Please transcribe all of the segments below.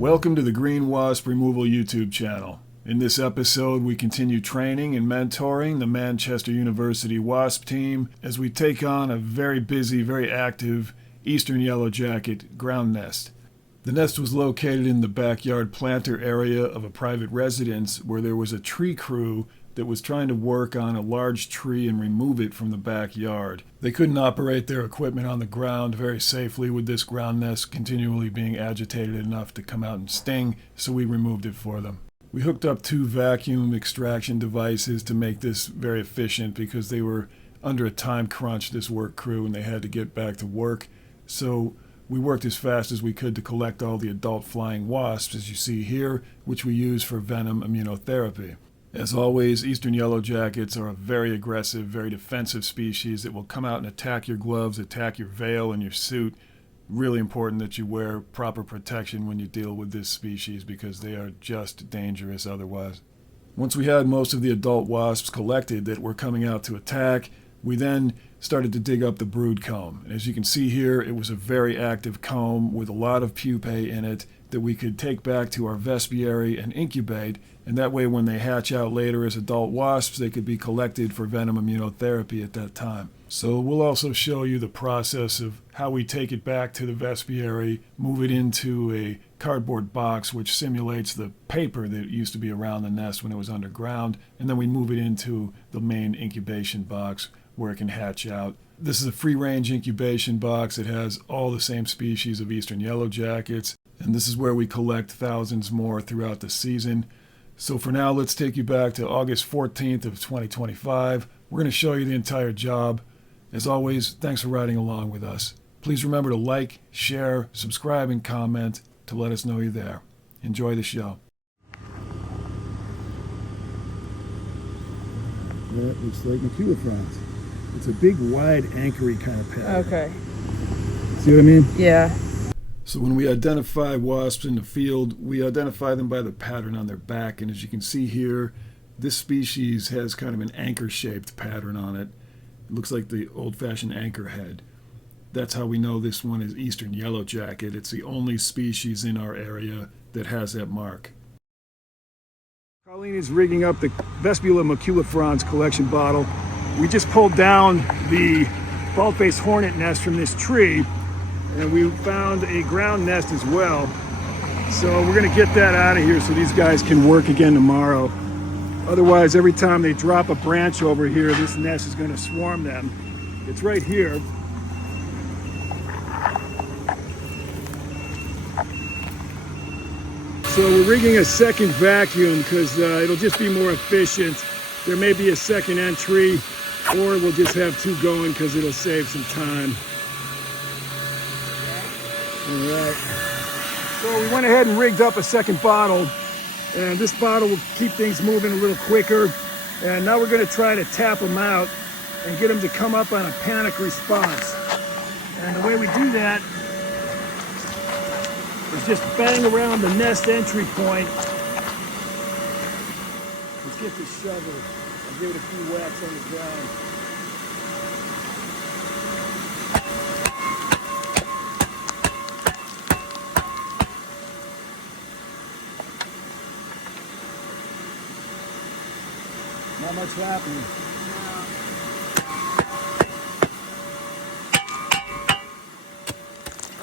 Welcome to the Green Wasp Removal YouTube channel. In this episode, we continue training and mentoring the Manchester University Wasp Team as we take on a very busy, very active Eastern Yellowjacket ground nest. The nest was located in the backyard planter area of a private residence where there was a tree crew that was trying to work on a large tree and remove it from the backyard. They couldn't operate their equipment on the ground very safely with this ground nest continually being agitated enough to come out and sting, so we removed it for them. We hooked up 2 vacuum extraction devices to make this very efficient because they were under a time crunch, this work crew, and they had to get back to work. So we worked as fast as we could to collect all the adult flying wasps, as you see here, which we use for venom immunotherapy. As always, Eastern Yellowjackets are a very aggressive, very defensive species that will come out and attack your gloves, attack your veil and your suit. Really important that you wear proper protection when you deal with this species because they are just dangerous otherwise. Once we had most of the adult wasps collected that were coming out to attack, we then started to dig up the brood comb. And as you can see here, it was a very active comb with a lot of pupae in it that we could take back to our vespiary and incubate, and that way when they hatch out later as adult wasps, they could be collected for venom immunotherapy at that time. So we'll also show you the process of how we take it back to the vespiary, move it into a cardboard box which simulates the paper that used to be around the nest when it was underground, and then we move it into the main incubation box where it can hatch out. This is a free-range incubation box. It has all the same species of Eastern Yellowjackets, and this is where we collect thousands more throughout the season. So for now, let's take you back to August 14th of 2025. We're going to show you the entire job. As always, thanks for riding along with us. Please remember to like, share, subscribe, and comment to let us know you're there. Enjoy the show. That looks like maculifrons. It's a big, wide, anchory kind of pattern. Okay. See what I mean? Yeah. So when we identify wasps in the field, we identify them by the pattern on their back. And as you can see here, this species has kind of an anchor-shaped pattern on it. It looks like the old-fashioned anchor head. That's how we know this one is Eastern Yellowjacket. It's the only species in our area that has that mark. Colleen is rigging up the Vespula maculifrons collection bottle. We just pulled down the bald-faced hornet nest from this tree, and we found a ground nest as well. So we're gonna get that out of here so these guys can work again tomorrow. Otherwise, every time they drop a branch over here, this nest is gonna swarm them. It's right here. So we're rigging a second vacuum because it'll just be more efficient. There may be a second entry, or we'll just have 2 going because it'll save some time. Alright, so we went ahead and rigged up a second bottle, and this bottle will keep things moving a little quicker. And now we're going to try to tap them out and get them to come up on a panic response. And the way we do that is just bang around the nest entry point. Let's get the shovel and give it a few whacks on the ground. Not much happening. No.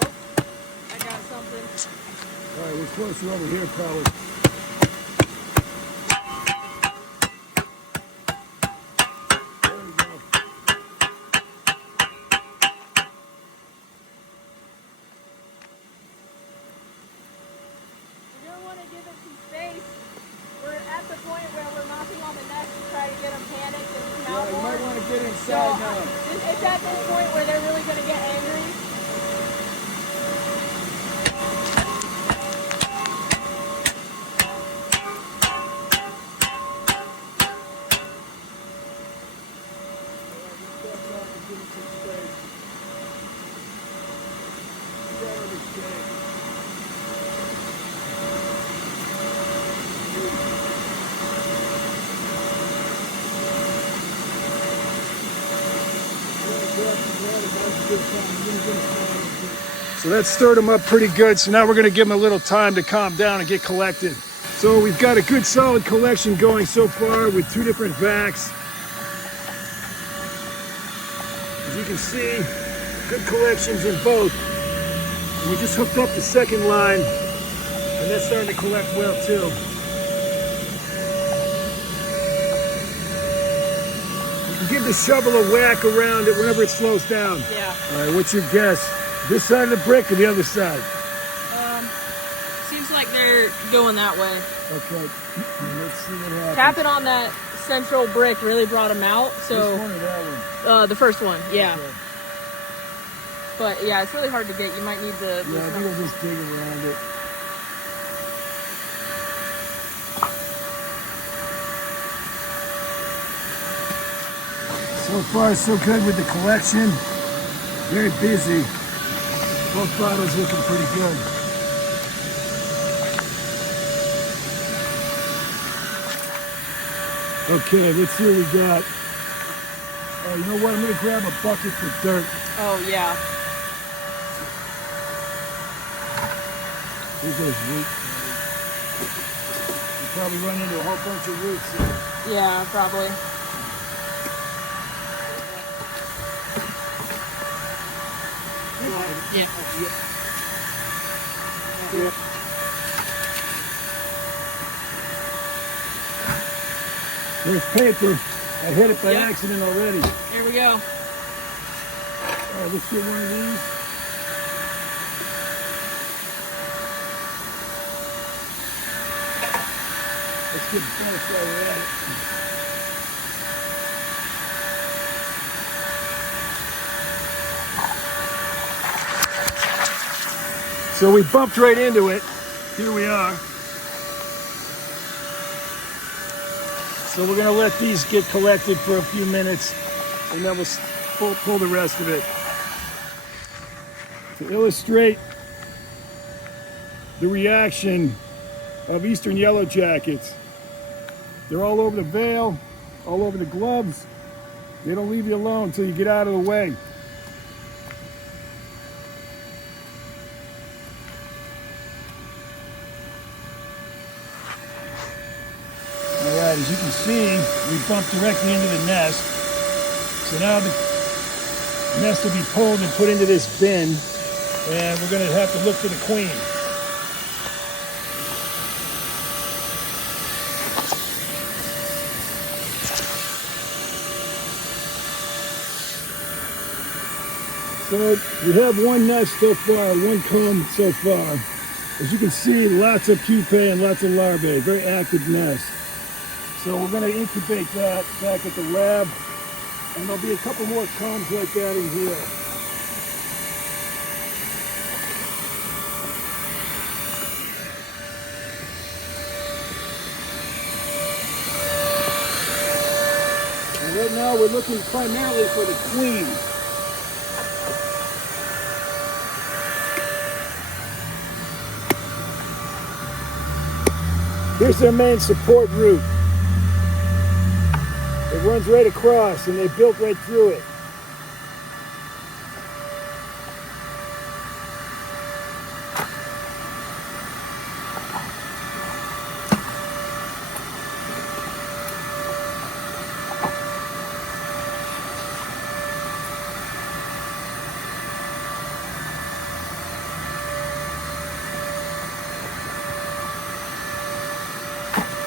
Oh, I got something. All right, we're closer over here probably. There we go. You don't want to give it some space. We're at the point where we're knocking on the nest to try to get them panicked and come out You more. might want to get So inside now. it's at this point where they're really going to get angry. Good time. So that stirred them up pretty good. So now we're gonna give them a little time to calm down and get collected. So we've got a good solid collection going so far with 2 different vacs. As you can see, good collections in both. And we just hooked up the second line, and that's starting to collect well too. You can give the shovel a whack around it whenever it slows down. Yeah. All right, what's your guess? This side of the brick or the other side? Seems like they're going that way. Okay, let's see what happens. Tapping on that central brick really brought them out. So This one or that one? the first one, yeah. Okay. But yeah, it's really hard to get. You might need the. Yeah, I think we'll just dig around it. So far, so good with the collection. Very busy. Both bottles looking pretty good. Okay, let's see what we got. You know what? I'm going to grab a bucket for dirt. Oh yeah. Here's those roots. You probably run into a whole bunch of roots there. Yeah, probably. Yeah. Yeah. There's paper. I hit it by accident already. Here we go. All right, let's get one of these. Let's get finished while we're at it. So we bumped right into it. Here we are. So we're gonna let these get collected for a few minutes and then we'll pull the rest of it. To illustrate the reaction of Eastern Yellowjackets. They're all over the veil, all over the gloves. They don't leave you alone until you get out of the way. Alright, as you can see, we bumped directly into the nest. So now the nest will be pulled and put into this bin, and we're going to have to look for the queen. So we have one nest so far, one comb so far. As you can see, lots of pupae and lots of larvae, very active nest. So we're going to incubate that back at the lab, and there'll be a couple more combs like that in here. And right now we're looking primarily for the queen. Here's their main support route. It runs right across, and they built right through it.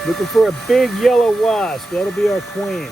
Looking for a big yellow wasp. That'll be our queen.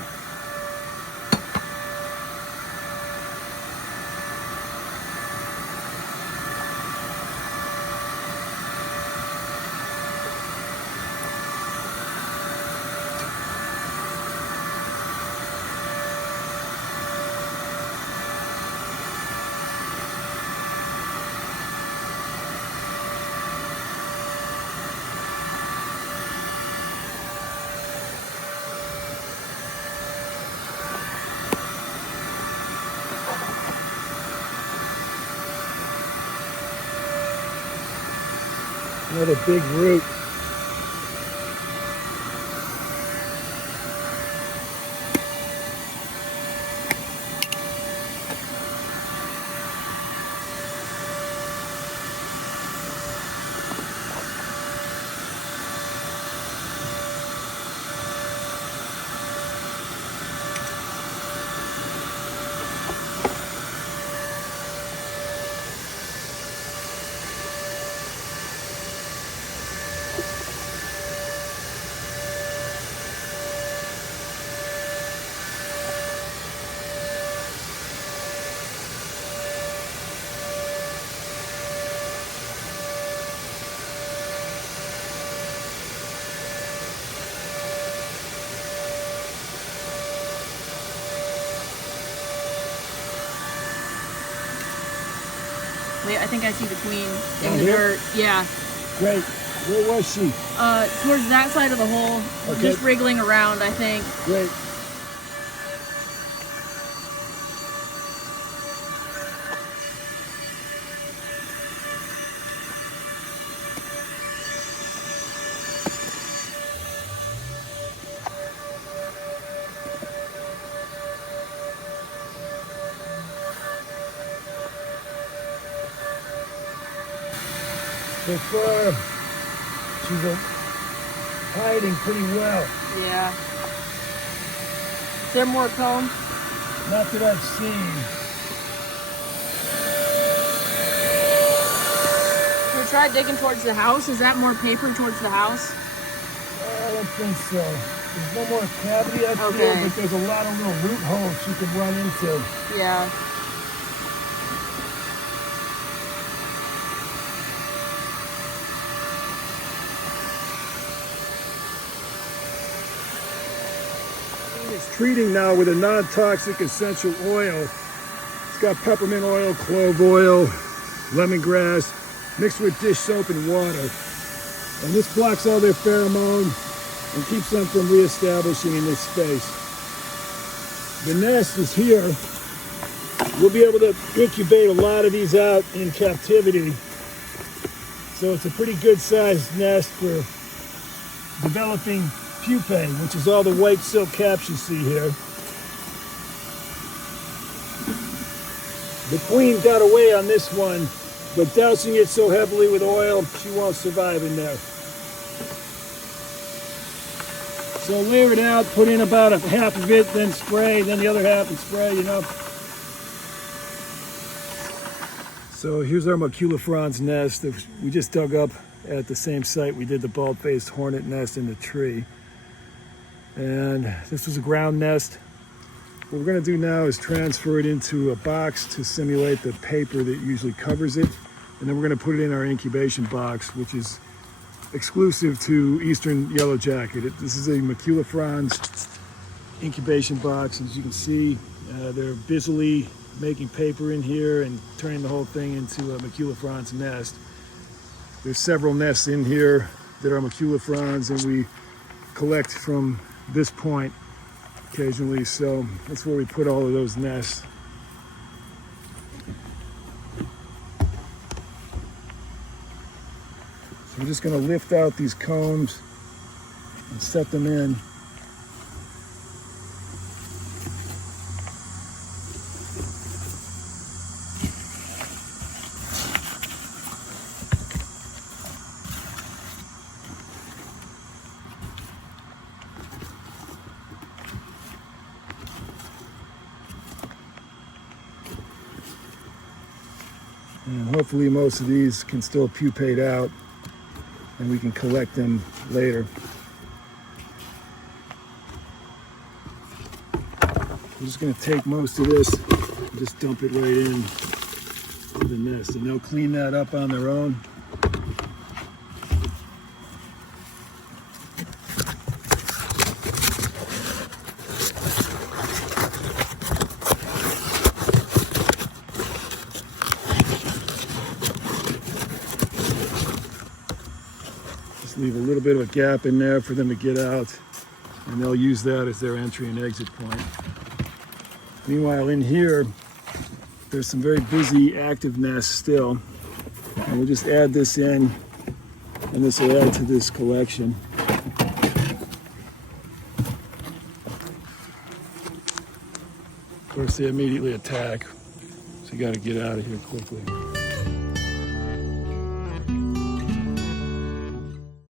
Another big root. Wait, I think I see the queen in Down the here? dirt. Yeah. Great. Where was she? Towards that side of the hole. Okay. Just wriggling around, I think. Great. So far, she's hiding pretty well. Yeah. Is there more comb? Not that I've seen. Should we try digging towards the house? Is that more paper towards the house? I don't think so. There's one more cavity I feel, Okay. but there's a lot of little root holes she could run into. Yeah. It's treating now with a non-toxic essential oil. It's got peppermint oil, clove oil, lemongrass, mixed with dish soap and water. And this blocks all their pheromone and keeps them from reestablishing in this space. The nest is here. We'll be able to incubate a lot of these out in captivity. So it's a pretty good sized nest for developing pupae, which is all the white silk caps you see here. The queen got away on this one, but dousing it so heavily with oil, she won't survive in there. So layer it out, put in about a half of it, then spray, then the other half and spray, you know. So here's our maculifrons nest that we just dug up at the same site we did the bald-faced hornet nest in the tree. And this was a ground nest. What we're going to do now is transfer it into a box to simulate the paper that usually covers it. And then we're going to put it in our incubation box, which is exclusive to Eastern Yellowjacket. This is a maculifrons incubation box. As you can see, they're busily making paper in here and turning the whole thing into a maculifrons nest. There's several nests in here that are maculifrons, and we collect from this point occasionally, so that's where we put all of those nests. So we're just going to lift out these combs and set them in. And hopefully most of these can still pupate out and we can collect them later. I'm just going to take most of this and just dump it right in the nest, and they'll clean that up on their own. Leave a little bit of a gap in there for them to get out, and they'll use that as their entry and exit point. Meanwhile, in here, there's some very busy active nests still, and we'll just add this in, and this will add to this collection. Of course, they immediately attack, so you got to get out of here quickly.